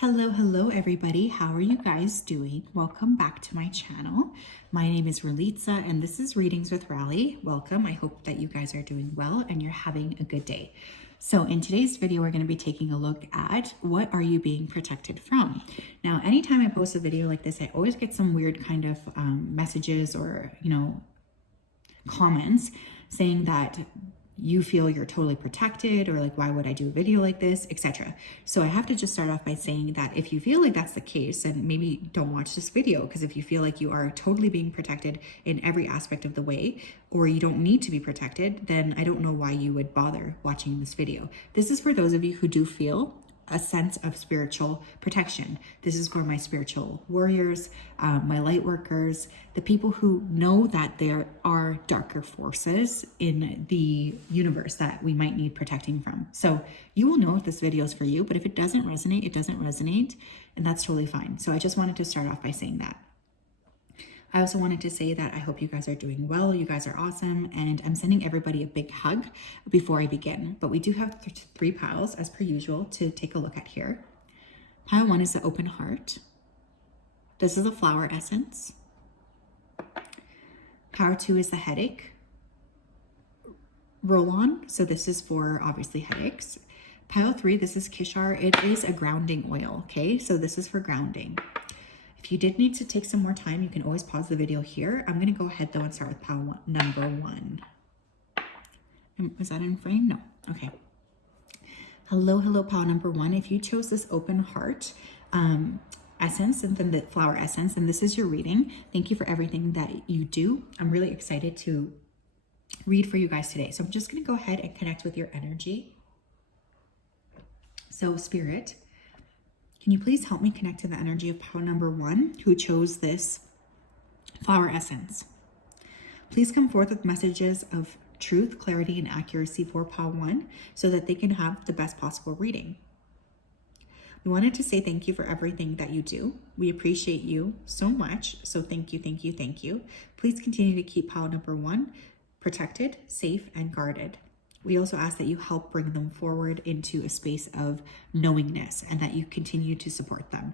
Hello everybody. How are you guys doing? Welcome back to my channel. My name is Ralitza and this is Readings with Rally. Welcome. I hope that you guys are doing well and you're having a good day. So in today's video, we're going to be taking a look at what are you being protected from? Now, anytime I post a video like this, I always get some weird kind of messages or, comments saying that you feel you're totally protected, or like, why would I do a video like this, etc. So I have to just start off by saying that if you feel like that's the case, then maybe don't watch this video, because if you feel like you are totally being protected in every aspect of the way, or you don't need to be protected, then I don't know why you would bother watching this video. This is for those of you who do feel a sense of spiritual protection. This is for my spiritual warriors, my light workers, the people who know that there are darker forces in the universe that we might need protecting from. So you will know if this video is for you, but if it doesn't resonate, it doesn't resonate, and that's totally fine. So I just wanted to start off by saying that. I also wanted to say that I hope you guys are doing well. You guys are awesome. And I'm sending everybody a big hug before I begin. But we do have three piles, as per usual, to take a look at here. Pile 1 is the open heart. This is a flower essence. Pile 2 is the headache. Roll on. So this is for obviously headaches. Pile 3, this is Kishar. It is a grounding oil. Okay, so this is for grounding. If you did need to take some more time, you can always pause the video here. I'm going to go ahead though and start with pile number 1. Was that in frame? No. Okay. Hello, pile number 1. If you chose this open heart essence and then the flower essence, and this is your reading, thank you for everything that you do. I'm really excited to read for you guys today. So I'm just going to go ahead and connect with your energy. So Spirit, can you please help me connect to the energy of pile number 1 who chose this flower essence? Please come forth with messages of truth, clarity, and accuracy for pile 1 so that they can have the best possible reading. We wanted to say thank you for everything that you do. We appreciate you so much. So thank you, thank you, thank you. Please continue to keep pile number 1 protected, safe, and guarded. We also ask that you help bring them forward into a space of knowingness and that you continue to support them.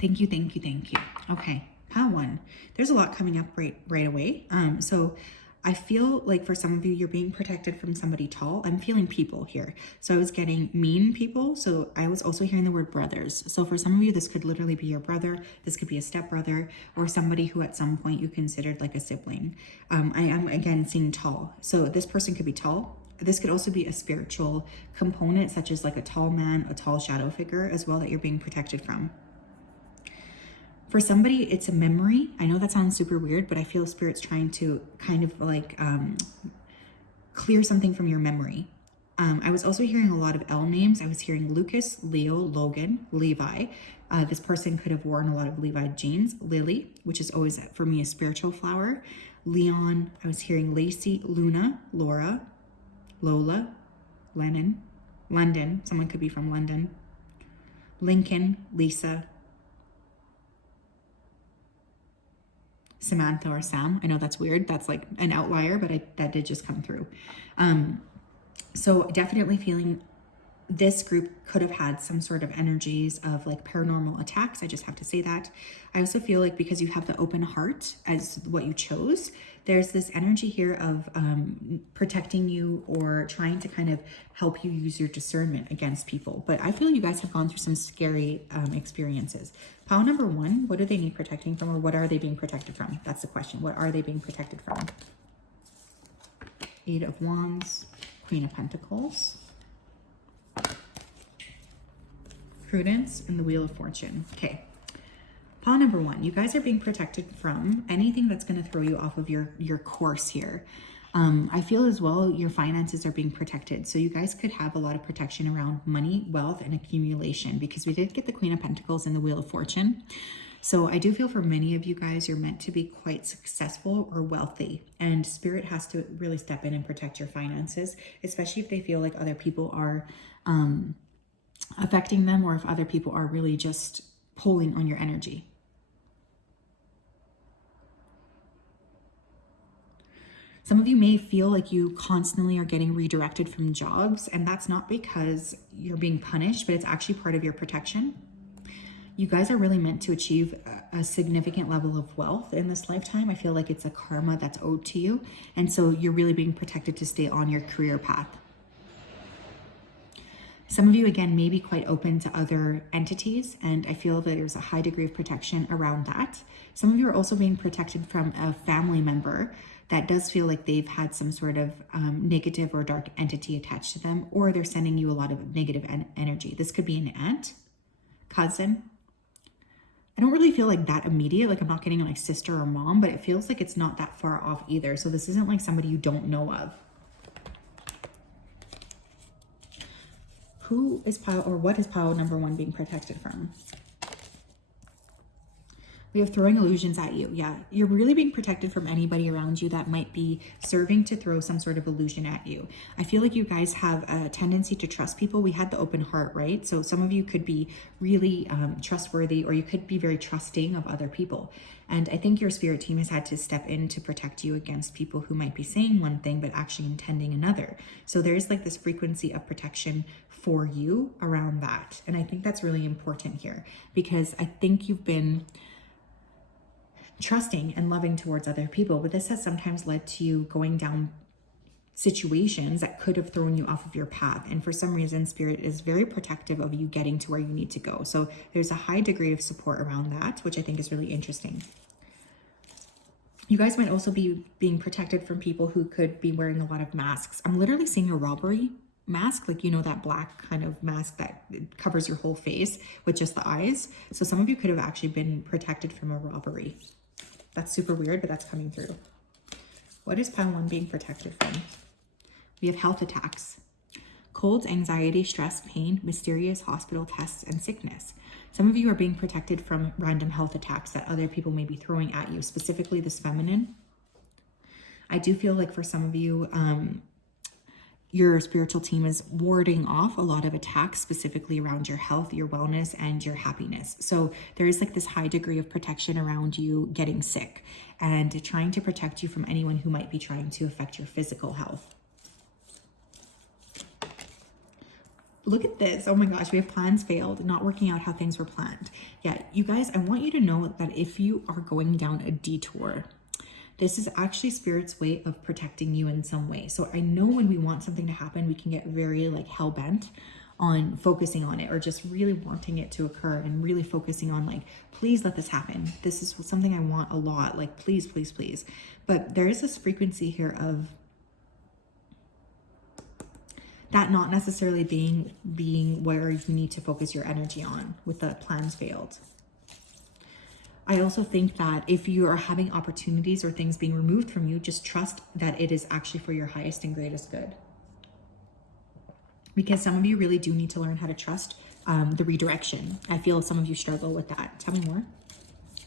Thank you, thank you, thank you. Okay, pile 1. There's a lot coming up right away. So I feel like for some of you, you're being protected from somebody tall. I'm feeling people here. So I was getting mean people. So I was also hearing the word brothers. So for some of you, this could literally be your brother. This could be a stepbrother or somebody who at some point you considered like a sibling. I am again seeing tall. So this person could be tall. This could also be a spiritual component, such as like a tall man, a tall shadow figure as well that you're being protected from. For somebody, it's a memory. I know that sounds super weird, but I feel Spirit's trying to kind of like clear something from your memory. I was also hearing a lot of L names. I was hearing Lucas, Leo, Logan, Levi. This person could have worn a lot of Levi jeans. Lily, which is always for me a spiritual flower. Leon, I was hearing Lacey, Luna, Laura, Lola, Lennon, London. Someone could be from London. Lincoln, Lisa, Samantha or Sam. I know that's weird. That's like an outlier, but that did just come through. So definitely feeling this group could have had some sort of energies of like paranormal attacks. I just have to say that. I also feel like because you have the open heart as what you chose, there's this energy here of protecting you or trying to kind of help you use your discernment against people. But I feel you guys have gone through some scary experiences. Pile number 1, what do they need protecting from, or what are they being protected from? That's the question. What are they being protected from? 8 of Wands, Queen of Pentacles, Prudence, and the Wheel of Fortune. Okay. Pile number 1, you guys are being protected from anything that's going to throw you off of your course here. I feel as well your finances are being protected. So you guys could have a lot of protection around money, wealth, and accumulation, because we did get the Queen of Pentacles and the Wheel of Fortune. So I do feel for many of you guys, you're meant to be quite successful or wealthy, and Spirit has to really step in and protect your finances, especially if they feel like other people are affecting them, or if other people are really just pulling on your energy. Some of you may feel like you constantly are getting redirected from jobs, and that's not because you're being punished, but it's actually part of your protection. You guys are really meant to achieve a significant level of wealth in this lifetime. I feel like it's a karma that's owed to you. And so you're really being protected to stay on your career path. Some of you, again, may be quite open to other entities, and I feel that there's a high degree of protection around that. Some of you are also being protected from a family member that does feel like they've had some sort of negative or dark entity attached to them, or they're sending you a lot of negative energy. This could be an aunt, cousin. I don't really feel like that immediate, like I'm not getting like sister or mom, but it feels like it's not that far off either. So this isn't like somebody you don't know of. Who is pile, or what is pile number 1 being protected from? We have throwing illusions at you. Yeah, you're really being protected from anybody around you that might be serving to throw some sort of illusion at you. I feel like you guys have a tendency to trust people. We had the open heart, right? So some of you could be really trustworthy, or you could be very trusting of other people. And I think your spirit team has had to step in to protect you against people who might be saying one thing, but actually intending another. So there's like this frequency of protection for you around that. And I think that's really important here, because I think you've been trusting and loving towards other people, but this has sometimes led to you going down situations that could have thrown you off of your path. And for some reason, spirit is very protective of you getting to where you need to go. So there's a high degree of support around that, which I think is really interesting. You guys might also be being protected from people who could be wearing a lot of masks. I'm literally seeing a robbery mask, like, you know, that black kind of mask that covers your whole face with just the eyes. So some of you could have actually been protected from a robbery. That's super weird, but that's coming through. What is pile 1 being protected from? We have health attacks, colds, anxiety, stress, pain, mysterious hospital tests, and sickness. Some of you are being protected from random health attacks that other people may be throwing at you, specifically this feminine. I do feel like for some of you, your spiritual team is warding off a lot of attacks, specifically around your health, your wellness, and your happiness. So there is like this high degree of protection around you getting sick and trying to protect you from anyone who might be trying to affect your physical health. Look at this. Oh my gosh, we have plans failed, not working out how things were planned. Yeah, you guys, I want you to know that if you are going down a detour, this is actually spirit's way of protecting you in some way. So I know when we want something to happen, we can get very like hell-bent on focusing on it, or just really wanting it to occur and really focusing on like, please let this happen. This is something I want a lot. Like, please, please, please. But there is this frequency here of that not necessarily being where you need to focus your energy on with the plans failed. I also think that if you are having opportunities or things being removed from you, just trust that it is actually for your highest and greatest good. Because some of you really do need to learn how to trust the redirection. I feel some of you struggle with that. Tell me more.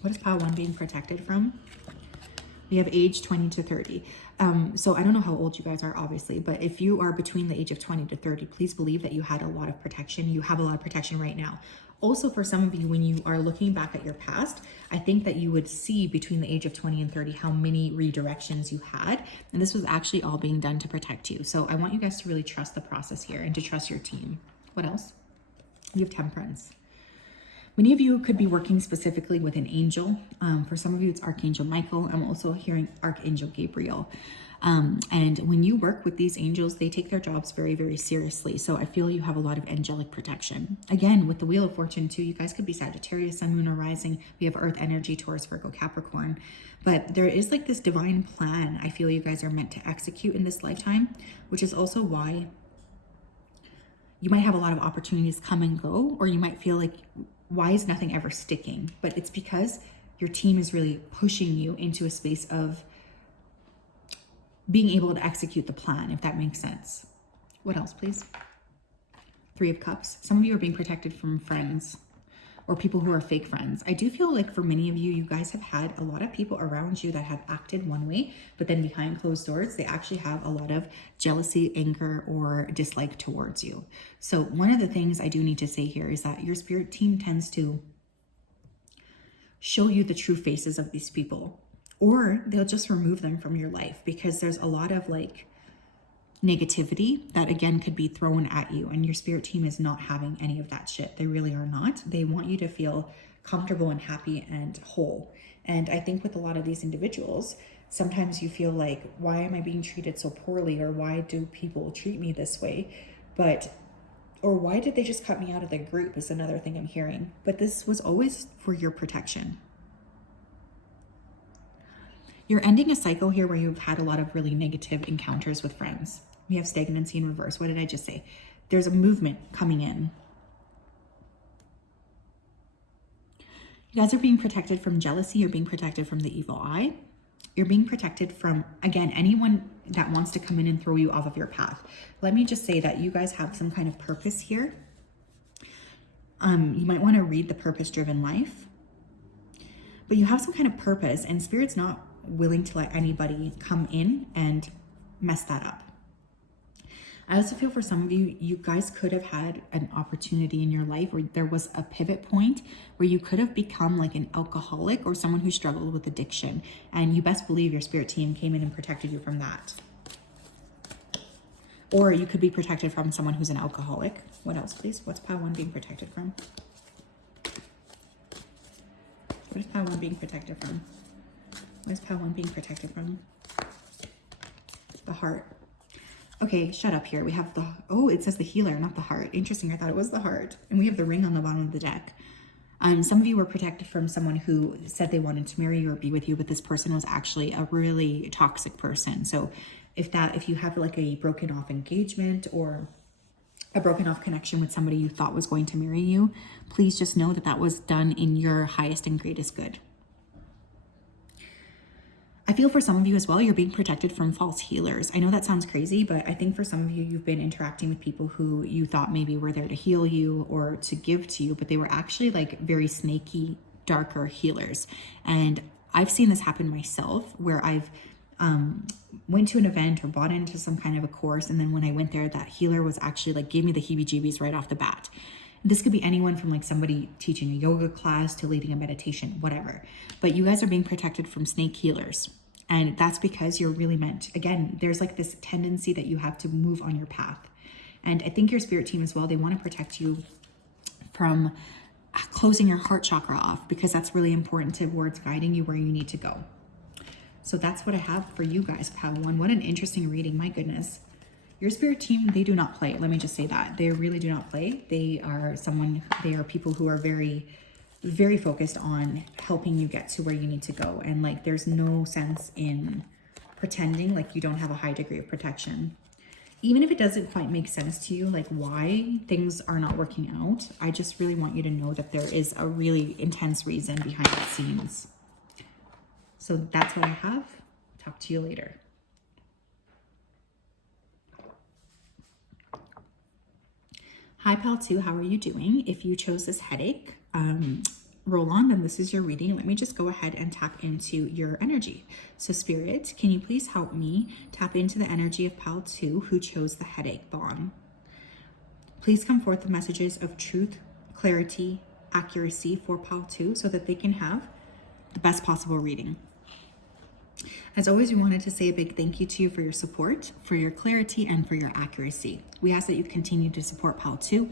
What is pile 1 being protected from? We have age 20 to 30. So I don't know how old you guys are, obviously, but if you are between the age of 20 to 30, please believe that you had a lot of protection. You have a lot of protection right now. Also, for some of you, when you are looking back at your past, I think that you would see between the age of 20 and 30 how many redirections you had. And this was actually all being done to protect you. So I want you guys to really trust the process here and to trust your team. What else? You have temperance. Many of you could be working specifically with an angel. For some of you, it's Archangel Michael. I'm also hearing Archangel Gabriel. And when you work with these angels, they take their jobs very, very seriously. So I feel you have a lot of angelic protection. Again, with the Wheel of Fortune too, you guys could be Sagittarius, Sun, Moon, or Rising. We have Earth energy, Taurus, Virgo, Capricorn. But there is like this divine plan I feel you guys are meant to execute in this lifetime, which is also why you might have a lot of opportunities come and go, or you might feel like, why is nothing ever sticking? But it's because your team is really pushing you into a space of being able to execute the plan, if that makes sense. What else, please? 3 of Cups. Some of you are being protected from friends or people who are fake friends. I do feel like for many of you, you guys have had a lot of people around you that have acted one way, but then behind closed doors, they actually have a lot of jealousy, anger, or dislike towards you. So one of the things I do need to say here is that your spirit team tends to show you the true faces of these people. or they'll just remove them from your life, because there's a lot of like negativity that again could be thrown at you, and your spirit team is not having any of that shit. They really are not. They want you to feel comfortable and happy and whole. And I think with a lot of these individuals, sometimes you feel like, why am I being treated so poorly, or why do people treat me this way? Or why did they just cut me out of the group is another thing I'm hearing. But this was always for your protection. You're ending a cycle here where you've had a lot of really negative encounters with friends. We have stagnancy in reverse. What did I just say? There's a movement coming in. You guys are being protected from jealousy. You're being protected from the evil eye. You're being protected from, again, anyone that wants to come in and throw you off of your path. Let me just say that you guys have some kind of purpose here. You might want to read The Purpose-Driven Life. But you have some kind of purpose, and Spirit's not willing to let anybody come in and mess that up. I also feel for some of you, you guys could have had an opportunity in your life where there was a pivot point where you could have become like an alcoholic or someone who struggled with addiction. And you best believe your spirit team came in and protected you from that. Or you could be protected from someone who's an alcoholic. What else, please? What's pile 1 being protected from? What is pile 1 being protected from? What is pile 1 being protected from? The heart. Okay, shut up here. We have the, oh, it says the healer, not the heart. Interesting, I thought it was the heart. And we have the ring on the bottom of the deck. Some of you were protected from someone who said they wanted to marry you or be with you, but this person was actually a really toxic person. So if you have like a broken off engagement or a broken off connection with somebody you thought was going to marry you, please just know that that was done in your highest and greatest good. I feel for some of you as well, you're being protected from false healers. I know that sounds crazy, but I think for some of you, you've been interacting with people who you thought maybe were there to heal you or to give to you, but they were actually like very snaky, darker healers. And I've seen this happen myself, where I've went to an event or bought into some kind of a course, and then when I went there, that healer was actually like gave me the heebie-jeebies right off the bat. This could be anyone from like somebody teaching a yoga class to leading a meditation, whatever. But you guys are being protected from snake healers. And that's because you're really meant, again, there's like this tendency that you have to move on your path. And I think your spirit team as well, they want to protect you from closing your heart chakra off, because that's really important towards guiding you where you need to go. So that's what I have for you guys, pile 1. What an interesting reading, my goodness. Your spirit team, they do not play. Let me just say that. They really do not play. They are people who are very, very focused on helping you get to where you need to go. And like, there's no sense in pretending like you don't have a high degree of protection. Even if it doesn't quite make sense to you, like why things are not working out, I just really want you to know that there is a really intense reason behind the scenes. So that's what I have. Talk to you later. Hi, pal 2, how are you doing? If you chose this headache, roll on, then this is your reading. Let me just go ahead and tap into your energy. So Spirit, can you please help me tap into the energy of pal 2 who chose the headache bond? Please come forth with messages of truth, clarity, accuracy for pal 2 so that they can have the best possible reading. As always, we wanted to say a big thank you to you for your support, for your clarity, and for your accuracy. We ask that you continue to support pal 2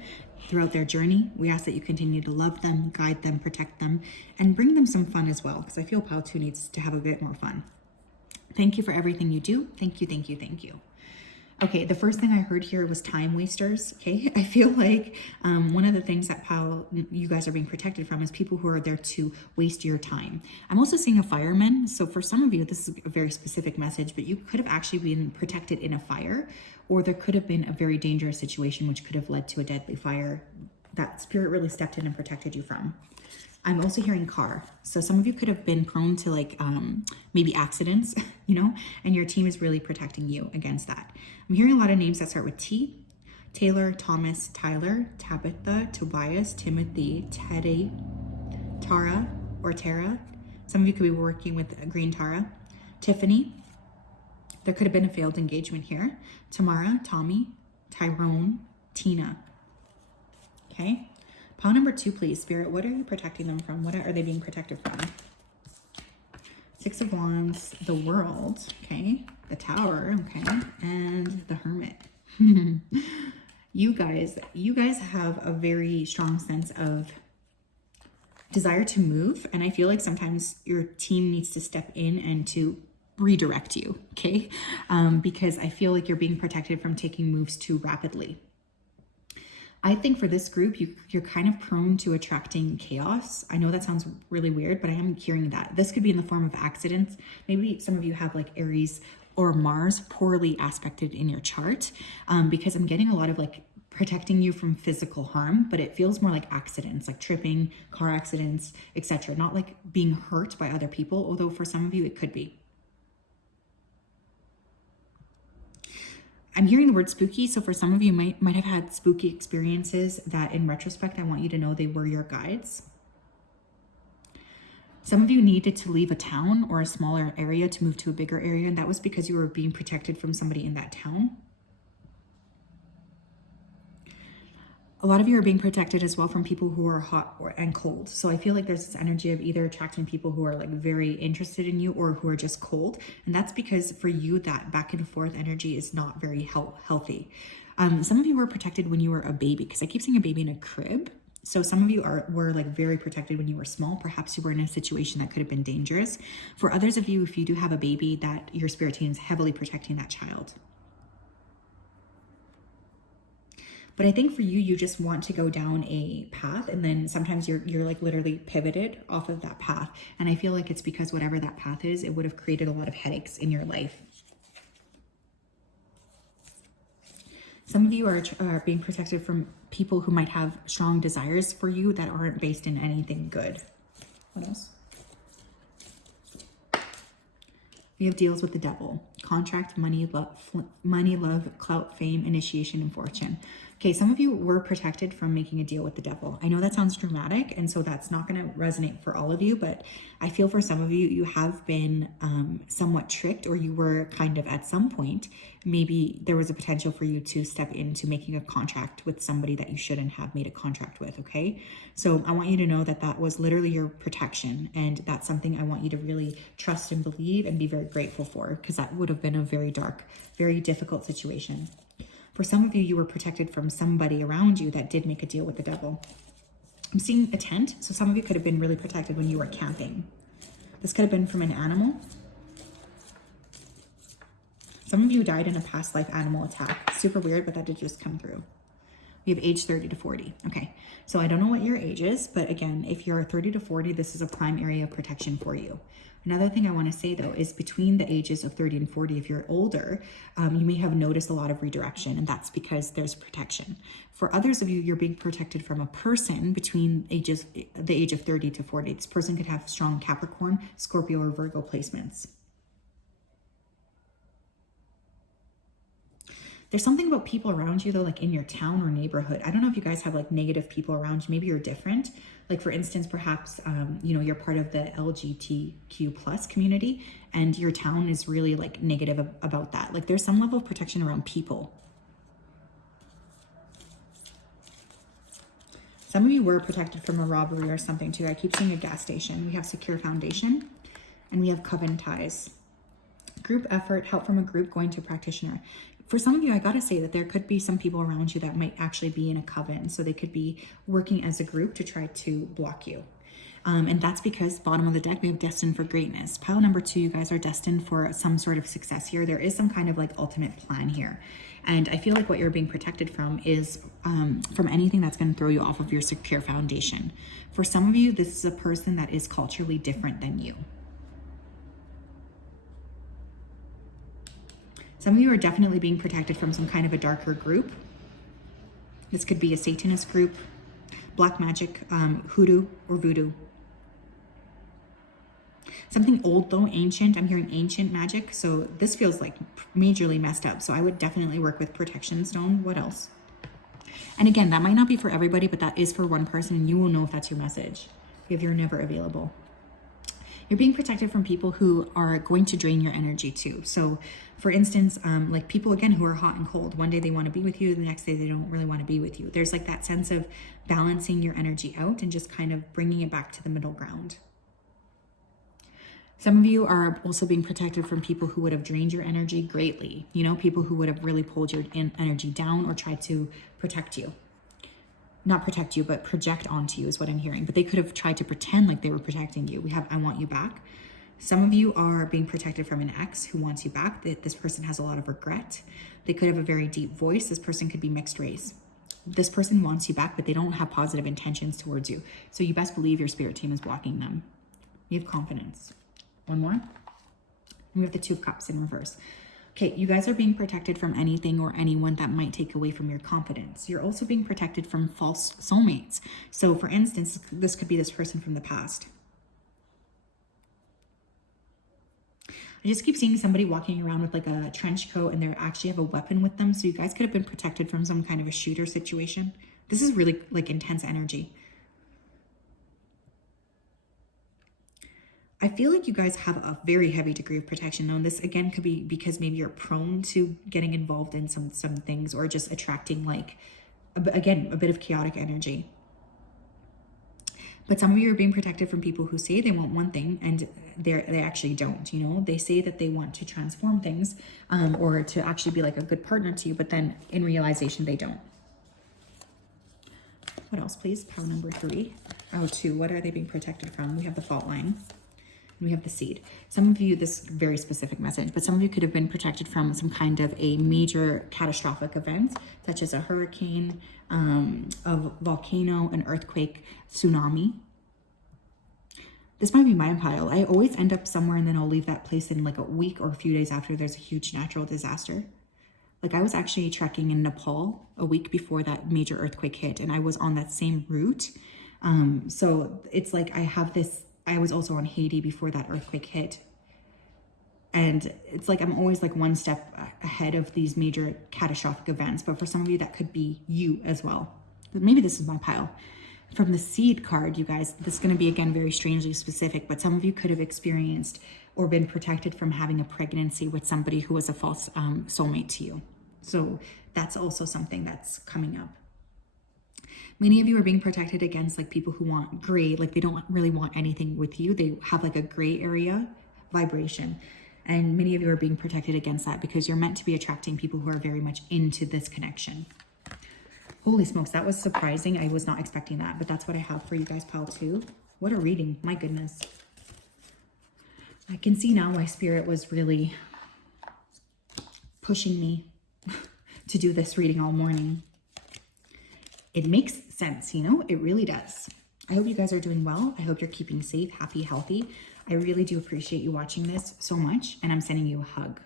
throughout their journey. We ask that you continue to love them, guide them, protect them, and bring them some fun as well, because I feel pal 2 needs to have a bit more fun. Thank you for everything you do. Thank you, thank you, thank you. Okay, the first thing I heard here was time wasters. Okay, I feel like one of the things that you guys are being protected from is people who are there to waste your time. I'm also seeing a fireman. So for some of you, this is a very specific message, but you could have actually been protected in a fire, or there could have been a very dangerous situation which could have led to a deadly fire that spirit really stepped in and protected you from. I'm also hearing car. So some of you could have been prone to like maybe accidents, you know, and your team is really protecting you against that. I'm hearing a lot of names that start with T. Taylor, Thomas, Tyler, Tabitha, Tobias, Timothy, Teddy, Tara or Tara. Some of you could be working with Green Tara. Tiffany. There could have been a failed engagement here. Tamara, Tommy, Tyrone, Tina. Okay. Pile number 2, please. Spirit, what are you protecting them from? What are they being protected from? Six of Wands, the World, okay, the Tower, okay, and the Hermit. You guys have a very strong sense of desire to move, and I feel like sometimes your team needs to step in and to redirect you, okay? Because I feel like you're being protected from taking moves too rapidly. I think for this group, you're kind of prone to attracting chaos. I know that sounds really weird, but I am hearing that. This could be in the form of accidents. Maybe some of you have like Aries or Mars poorly aspected in your chart, because I'm getting a lot of like protecting you from physical harm, but it feels more like accidents, like tripping, car accidents, etc. Not like being hurt by other people, although for some of you it could be. I'm hearing the word spooky, so for some of you might have had spooky experiences that in retrospect, I want you to know they were your guides. Some of you needed to leave a town or a smaller area to move to a bigger area, and that was because you were being protected from somebody in that town. A lot of you are being protected as well from people who are hot and cold. So I feel like there's this energy of either attracting people who are like very interested in you or who are just cold. And that's because for you, that back and forth energy is not very healthy. Some of you were protected when you were a baby, because I keep seeing a baby in a crib. So some of you were like very protected when you were small. Perhaps you were in a situation that could have been dangerous. For others of you, if you do have a baby, that your spirit team is heavily protecting that child. But I think for you, you just want to go down a path, and then sometimes you're like literally pivoted off of that path. And I feel like it's because whatever that path is, it would have created a lot of headaches in your life. Some of you are being protected from people who might have strong desires for you that aren't based in anything good. What else? We have deals with the devil. Contract, money, love, clout, fame, initiation, and fortune. Okay, some of you were protected from making a deal with the devil. I know that sounds dramatic, and so that's not going to resonate for all of you, but I feel for some of you, you have been somewhat tricked, or you were kind of at some point, maybe there was a potential for you to step into making a contract with somebody that you shouldn't have made a contract with, okay? So I want you to know that that was literally your protection, and that's something I want you to really trust and believe and be very grateful for, because that would have been a very dark, very difficult situation. For some of you, you were protected from somebody around you that did make a deal with the devil. I'm seeing a tent, so some of you could have been really protected when you were camping. This could have been from an animal. Some of you died in a past life animal attack. Super weird, but that did just come through. We have age 30 to 40. Okay, so I don't know what your age is, but again, if you're 30 to 40, this is a prime area of protection for you. Another thing I want to say though is between the ages of 30 and 40, if you're older, you may have noticed a lot of redirection, and that's because there's protection. For others of you, you're being protected from a person between the age of 30 to 40. This person could have strong Capricorn, Scorpio, or Virgo placements. There's something about people around you though, like in your town or neighborhood. I don't know if you guys have like negative people around you. Maybe you're different. Like for instance, perhaps, you're part of the LGBTQ plus community, and your town is really like negative about that. Like there's some level of protection around people. Some of you were protected from a robbery or something too. I keep seeing a gas station. We have secure foundation, and we have coven ties. Group effort, help from a group, going to a practitioner. For some of you, I gotta say that there could be some people around you that might actually be in a coven. So they could be working as a group to try to block you. And that's because bottom of the deck, we have destined for greatness. Pile number 2, you guys are destined for some sort of success here. There is some kind of like ultimate plan here. And I feel like what you're being protected from is from anything that's going to throw you off of your secure foundation. For some of you, this is a person that is culturally different than you. Some of you are definitely being protected from some kind of a darker group. This could be a Satanist group, black magic, hoodoo, or voodoo. Something old though, ancient. I'm hearing ancient magic. So this feels like majorly messed up. So I would definitely work with protection stone. What else? And again, that might not be for everybody, but that is for one person, and you will know if that's your message, if you're never available. You're being protected from people who are going to drain your energy too. So for instance, like people, again, who are hot and cold. One day they want to be with you, the next day they don't really want to be with you. There's like that sense of balancing your energy out and just kind of bringing it back to the middle ground. Some of you are also being protected from people who would have drained your energy greatly. You know, people who would have really pulled your energy down or tried to protect you. Not protect you, but project onto you is what I'm hearing. But they could have tried to pretend like they were protecting you. We have I want you back. Some of you are being protected from an ex who wants you back. That this person has a lot of regret. They could have a very deep voice. This person could be mixed race. This person wants you back, but they don't have positive intentions towards you. So you best believe your spirit team is blocking them. You have confidence. One more. And we have the Two of Cups in reverse. Okay, you guys are being protected from anything or anyone that might take away from your confidence. You're also being protected from false soulmates. So for instance, this could be this person from the past. I just keep seeing somebody walking around with like a trench coat and they actually have a weapon with them. So you guys could have been protected from some kind of a shooter situation. This is really like intense energy. I feel like you guys have a very heavy degree of protection. Now, this again could be because maybe you're prone to getting involved in some things or just attracting like, again, a bit of chaotic energy. But some of you are being protected from people who say they want one thing and they actually don't, you know? They say that they want to transform things or to actually be like a good partner to you, but then in realization, they don't. What else, please? Pile number 3. Oh, 2. What are they being protected from? We have the fault line. We have the seed. Some of you, this very specific message, but some of you could have been protected from some kind of a major catastrophic event, such as a hurricane, a volcano, an earthquake, tsunami. This might be my pile. I always end up somewhere and then I'll leave that place in like a week or a few days after there's a huge natural disaster. Like I was actually trekking in Nepal a week before that major earthquake hit and I was on that same route. So it's like I was also on Haiti before that earthquake hit. And it's like I'm always like one step ahead of these major catastrophic events. But for some of you, that could be you as well. But maybe this is my pile. From the seed card, you guys, this is going to be, again, very strangely specific. But some of you could have experienced or been protected from having a pregnancy with somebody who was a false soulmate to you. So that's also something that's coming up. Many of you are being protected against like people who want gray, like they don't really want anything with you. They have like a gray area vibration. And many of you are being protected against that because you're meant to be attracting people who are very much into this connection. Holy smokes, that was surprising. I was not expecting that, but that's what I have for you guys, pile 2. What a reading, my goodness. I can see now why Spirit was really pushing me to do this reading all morning. It makes sense, you know, it really does. I hope you guys are doing well. I hope you're keeping safe, happy, healthy. I really do appreciate you watching this so much, and I'm sending you a hug.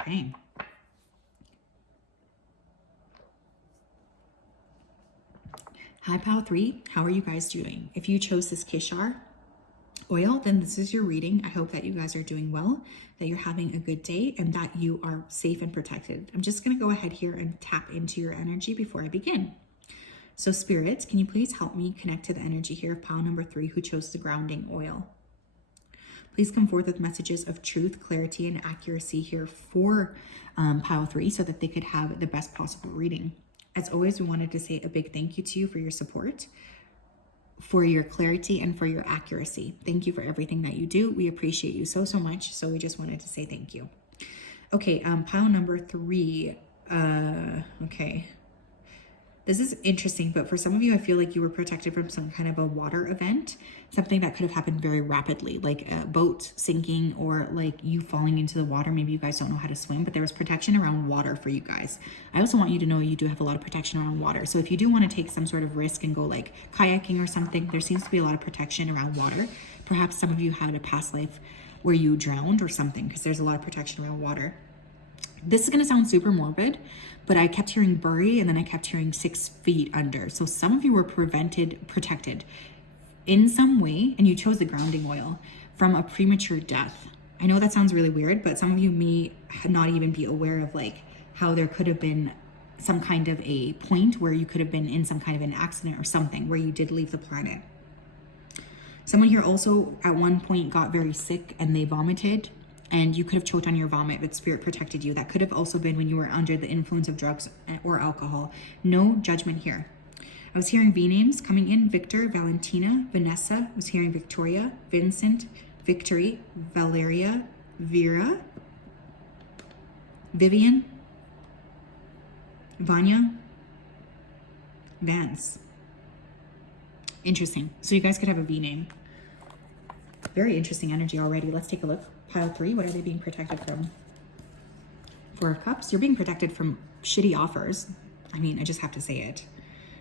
Okay. Hi, Pile 3. How are you guys doing? If you chose this Kishar oil, then this is your reading. I hope that you guys are doing well, that you're having a good day, and that you are safe and protected. I'm just going to go ahead here and tap into your energy before I begin. So spirits, can you please help me connect to the energy here of pile number 3 who chose the grounding oil? Please come forth with messages of truth, clarity, and accuracy here for pile 3 so that they could have the best possible reading. As always, we wanted to say a big thank you to you for your support, for your clarity, and for your accuracy. Thank you for everything that you do. We appreciate you so much. So we just wanted to say thank you. Okay, pile number 3. Okay. This is interesting, but for some of you, I feel like you were protected from some kind of a water event, something that could have happened very rapidly, like a boat sinking or like you falling into the water. Maybe you guys don't know how to swim, but there was protection around water for you guys. I also want you to know you do have a lot of protection around water. So if you do want to take some sort of risk and go like kayaking or something, there seems to be a lot of protection around water. Perhaps some of you had a past life where you drowned or something because there's a lot of protection around water. This is going to sound super morbid, but I kept hearing bury and then I kept hearing 6 feet under. So some of you were protected in some way, and you chose the grounding oil from a premature death. I know that sounds really weird, but some of you may not even be aware of like how there could have been some kind of a point where you could have been in some kind of an accident or something where you did leave the planet. Someone here also at one point got very sick and they vomited, and you could have choked on your vomit, but Spirit protected you. That could have also been when you were under the influence of drugs or alcohol. No judgment here. I was hearing V names coming in: Victor, Valentina, Vanessa. I was hearing Victoria, Vincent, Victory, Valeria, Vera, Vivian, Vanya, Vance. Interesting. So you guys could have a V name. Very interesting energy already. Let's take a look. Pile 3, what are they being protected from? 4 of Cups, you're being protected from shitty offers. I mean, I just have to say it.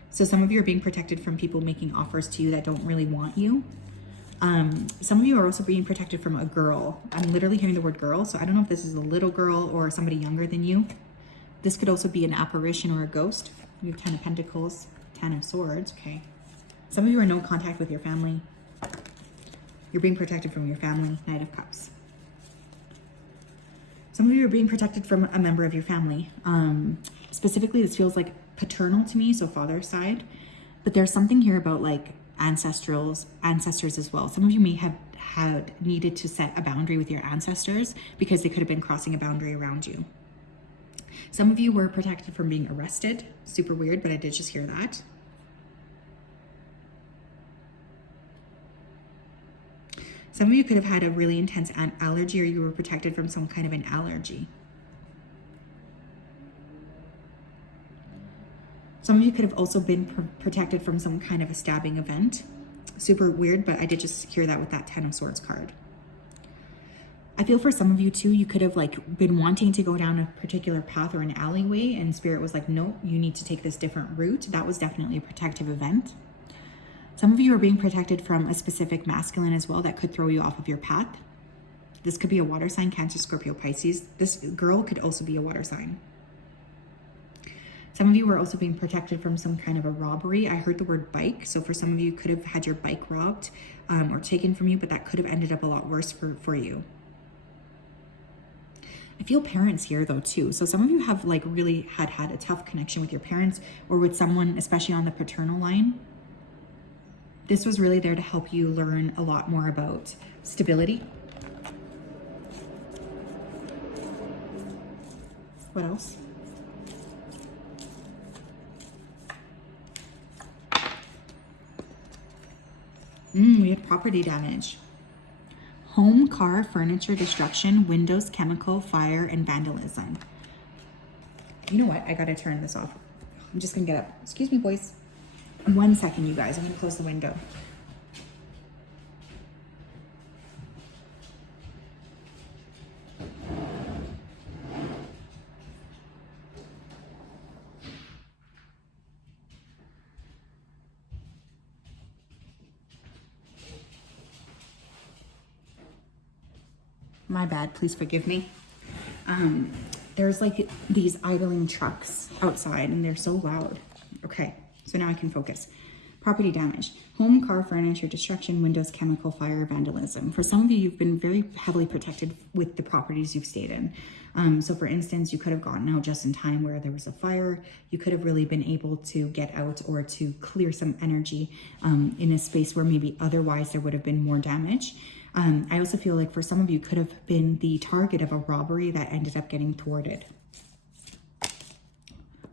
So some of you are being protected from people making offers to you that don't really want you. Some of you are also being protected from a girl. I'm literally hearing the word girl, so I don't know if this is a little girl or somebody younger than you. This could also be an apparition or a ghost. You have 10 of Pentacles, 10 of Swords, okay. Some of you are no contact with your family. You're being protected from your family, Knight of Cups. Some of you are being protected from a member of your family. Specifically, this feels like paternal to me, so father's side. But there's something here about like ancestors as well. Some of you may have had needed to set a boundary with your ancestors because they could have been crossing a boundary around you. Some of you were protected from being arrested. Super weird, but I did just hear that. Some of you could have had a really intense allergy, or you were protected from some kind of an allergy. Some of you could have also been protected from some kind of a stabbing event. Super weird, but I did just hear that with that 10 of Swords card. I feel for some of you too, you could have like been wanting to go down a particular path or an alleyway, and Spirit was like, no, you need to take this different route. That was definitely a protective event. Some of you are being protected from a specific masculine as well that could throw you off of your path. This could be a water sign, Cancer, Scorpio, Pisces. This girl could also be a water sign. Some of you were also being protected from some kind of a robbery. I heard the word bike. So for some of you, could have had your bike robbed or taken from you, but that could have ended up a lot worse for you. I feel parents here though too. So some of you have like really had a tough connection with your parents or with someone, especially on the paternal line. This was really there to help you learn a lot more about stability. What else? We had property damage. Home, car, furniture, destruction, windows, chemical, fire, and vandalism. You know what? I gotta turn this off. I'm just gonna get up. Excuse me, boys. 1 second, you guys. I'm gonna close the window. My bad, please forgive me. There's like these idling trucks outside and they're so loud. Okay. So now I can focus. Property damage. Home, car, furniture, destruction, windows, chemical, fire, vandalism. For some of you, you've been very heavily protected with the properties you've stayed in. So for instance, you could have gotten out just in time where there was a fire. You could have really been able to get out or to clear some energy in a space where maybe otherwise there would have been more damage. I also feel like for some of you could have been the target of a robbery that ended up getting thwarted.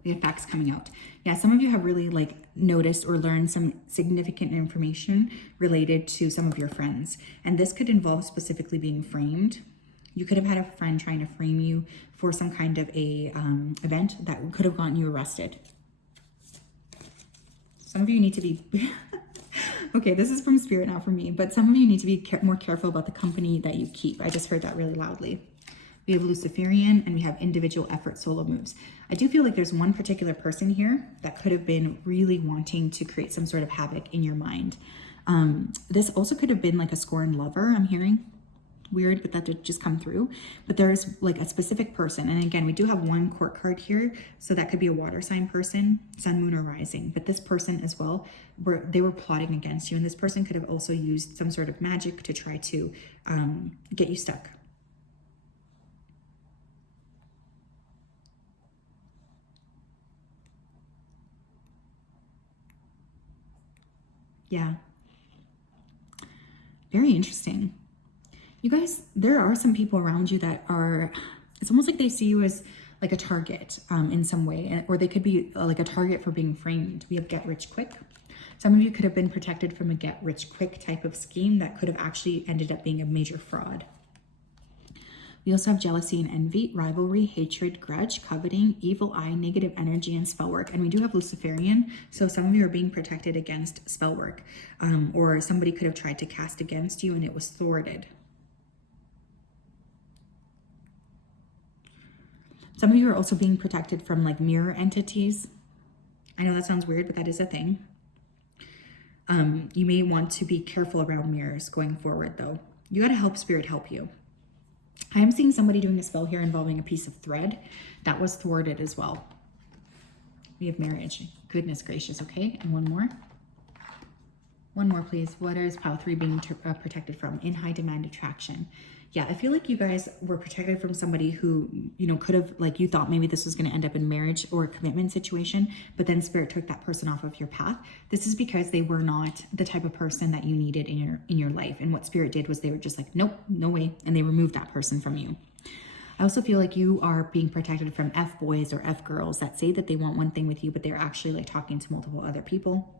We have facts coming out. Yeah, some of you have really like noticed or learned some significant information related to some of your friends. And this could involve specifically being framed. You could have had a friend trying to frame you for some kind of a event that could have gotten you arrested. Some of you need to be, okay, this is from Spirit, not from me, but some of you need to be more careful about the company that you keep. I just heard that really loudly. We have Luciferian and we have individual effort solo moves. I do feel like there's one particular person here that could have been really wanting to create some sort of havoc in your mind. This also could have been like a scorned lover, I'm hearing. Weird, but that did just come through. But there's like a specific person. And again, we do have one court card here. So that could be a water sign person, sun, moon, or rising. But this person as well, they were plotting against you. And this person could have also used some sort of magic to try to get you stuck. Yeah. Very interesting. You guys, there are some people around you that are, it's almost like they see you as like a target in some way, or they could be like a target for being framed. We have get rich quick. Some of you could have been protected from a get-rich-quick type of scheme that could have actually ended up being a major fraud. We also have jealousy and envy, rivalry, hatred, grudge, coveting, evil eye, negative energy, and spell work. And we do have Luciferian. So some of you are being protected against spell work, or somebody could have tried to cast against you and it was thwarted. Some of you are also being protected from like mirror entities. I know that sounds weird, but that is a thing. You may want to be careful around mirrors going forward though. You got to help spirit help you. I am seeing somebody doing a spell here involving a piece of thread that was thwarted as well. We have marriage. Goodness gracious. Okay. And one more. One more, please. What is pile 3 being protected from? In high demand attraction. Yeah, I feel like you guys were protected from somebody who, you know, could have, like, you thought maybe this was going to end up in marriage or a commitment situation, but then spirit took that person off of your path. This is because they were not the type of person that you needed in your life. And what spirit did was they were just like, nope, no way. And they removed that person from you. I also feel like you are being protected from F boys or F girls that say that they want one thing with you, but they're actually like talking to multiple other people.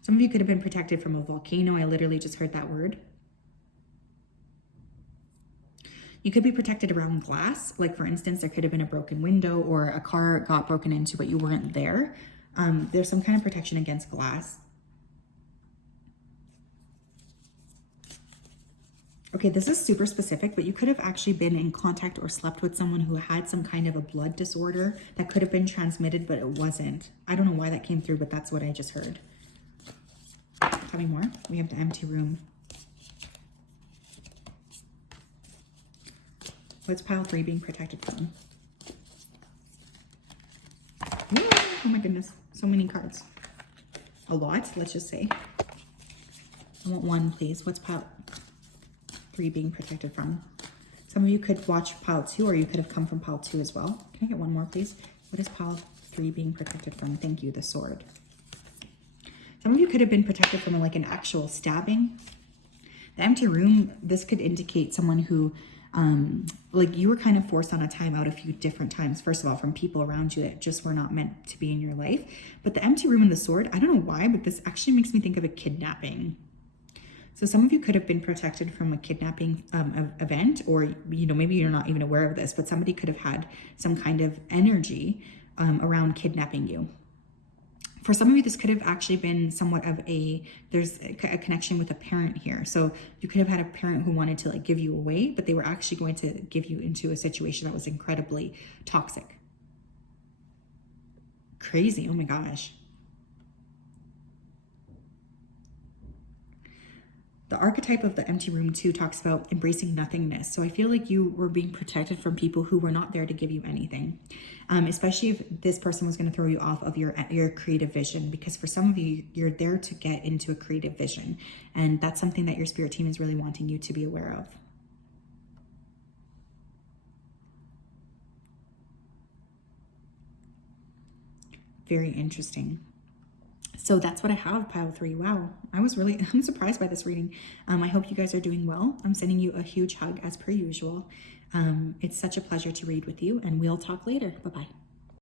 Some of you could have been protected from a volcano. I literally just heard that word. You could be protected around glass. Like for instance, there could have been a broken window or a car got broken into, but you weren't there. There's some kind of protection against glass. Okay, this is super specific, but you could have actually been in contact or slept with someone who had some kind of a blood disorder that could have been transmitted, but it wasn't. I don't know why that came through, but that's what I just heard. Tell me more. We have the empty room. What's pile 3 being protected from? Ooh, oh my goodness. So many cards. A lot, let's just say. I want 1, please. What's pile 3 being protected from? Some of you could watch pile 2, or you could have come from pile 2 as well. Can I get 1 more, please? What is pile 3 being protected from? Thank you, the sword. Some of you could have been protected from like an actual stabbing. The empty room, this could indicate someone who, like you were kind of forced on a timeout a few different times. First of all, from people around you that just were not meant to be in your life. But the empty room and the sword, I don't know why, but this actually makes me think of a kidnapping. So some of you could have been protected from a kidnapping event, or, you know, maybe you're not even aware of this, but somebody could have had some kind of energy around kidnapping you. For some of you, this could have actually been somewhat of there's a connection with a parent here. So you could have had a parent who wanted to like give you away, but they were actually going to give you into a situation that was incredibly toxic. Crazy, oh my gosh. The archetype of the empty room too talks about embracing nothingness. So I feel like you were being protected from people who were not there to give you anything. Especially if this person was going to throw you off of your creative vision, because for some of you, you're there to get into a creative vision. And that's something that your spirit team is really wanting you to be aware of. Very interesting. So that's what I have, pile 3. Wow, I'm surprised by this reading. I hope you guys are doing well. I'm sending you a huge hug as per usual. It's such a pleasure to read with you, and we'll talk later. Bye-bye.